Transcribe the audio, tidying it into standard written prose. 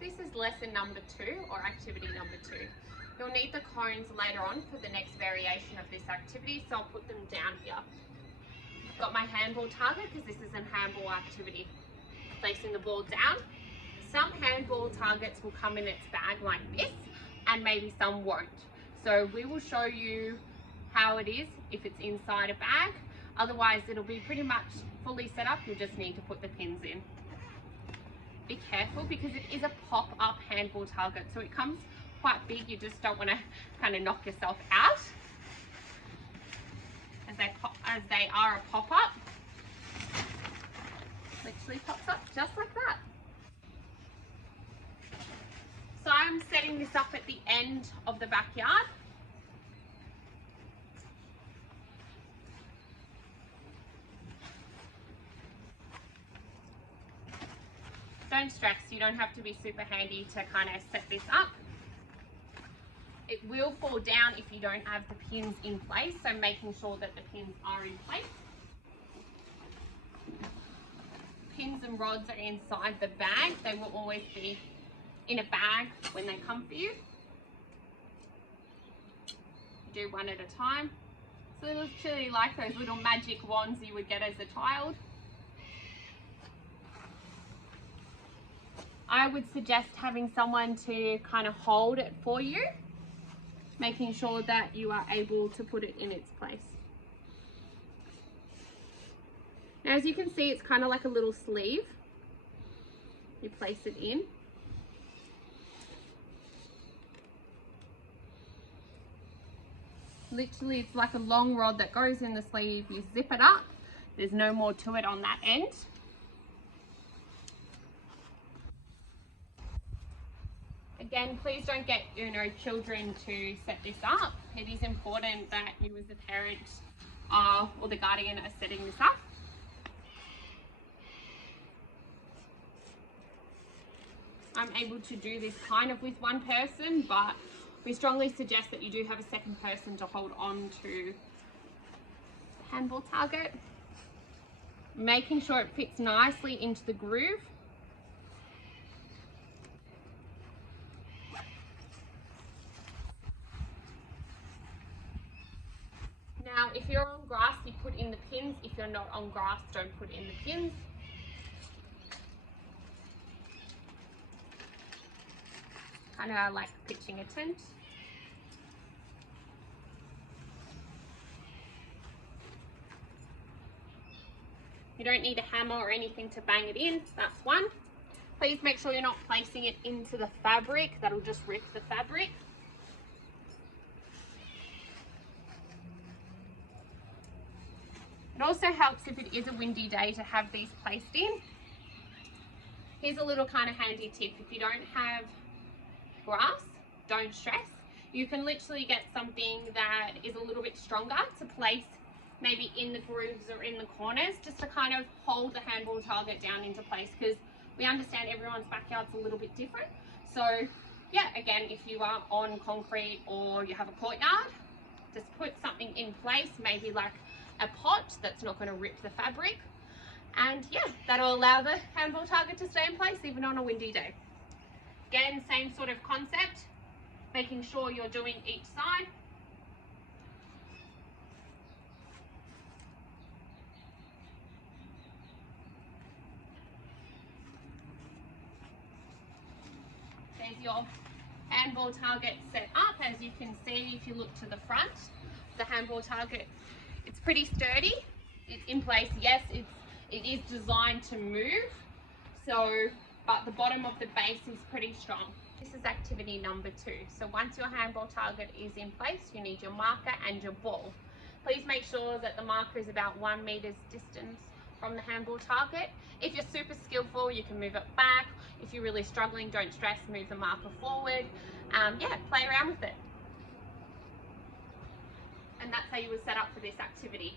This is lesson number 2 or activity number 2. You'll need the cones later on for the next variation of this activity, so I'll put them down here. I've got my handball target because this is a handball activity. Placing the ball down. Some handball targets will come in its bag like this, and maybe some won't. So we will show you how it is if it's inside a bag. Otherwise it'll be pretty much fully set up. You'll just need to put the pins in. Be careful because it is a pop-up handball target, so it comes quite big. You just don't want to kind of knock yourself out as they are a pop-up. Literally pops up just like that. So I'm setting this up at the end of the backyard. Don't stress, you don't have to be super handy to kind of set this up. It will fall down if you don't have the pins in place, so making sure that the pins are in place. Pins and rods are inside the bag. They will always be in a bag when they come for you. Do one at a time. So it's literally like those little magic wands you would get as a child. I would suggest having someone to kind of hold it for you, making sure that you are able to put it in its place. Now, as you can see, it's kind of like a little sleeve. You place it in. Literally, it's like a long rod that goes in the sleeve. You zip it up. There's no more to it on that end. Again, please don't get children to set this up. It is important that you as a parent or the guardian are setting this up. I'm able to do this kind of with one person, but we strongly suggest that you do have a second person to hold on to the handball target. Making sure it fits nicely into the groove. Now, if you're on grass, you put in the pins. If you're not on grass, don't put in the pins. Kind of like pitching a tent. You don't need a hammer or anything to bang it in. That's one. Please make sure you're not placing it into the fabric. That'll just rip the fabric. It also helps if it is a windy day to have these placed in. Here's a little kind of handy tip. If you don't have grass, don't stress. You can literally get something that is a little bit stronger to place maybe in the grooves or in the corners, just to kind of hold the handball target down into place, because we understand everyone's backyard's a little bit different. So yeah, again, if you are on concrete or you have a courtyard, just put something in place, maybe like a pot that's not going to rip the fabric, and yeah, that'll allow the handball target to stay in place even on a windy day. Again, same sort of concept, making sure you're doing each side. There's your handball target set up. As you can see, if you look to the front, the handball target, it's pretty sturdy. It's in place. Yes, it is designed to move, but the bottom of the base is pretty strong. This is activity number 2. So once your handball target is in place, you need your marker and your ball. Please make sure that the marker is about 1 meter's distance from the handball target. If you're super skillful, you can move it back. If you're really struggling, don't stress, move the marker forward. Yeah, play around with it. And that's how you would set up for this activity.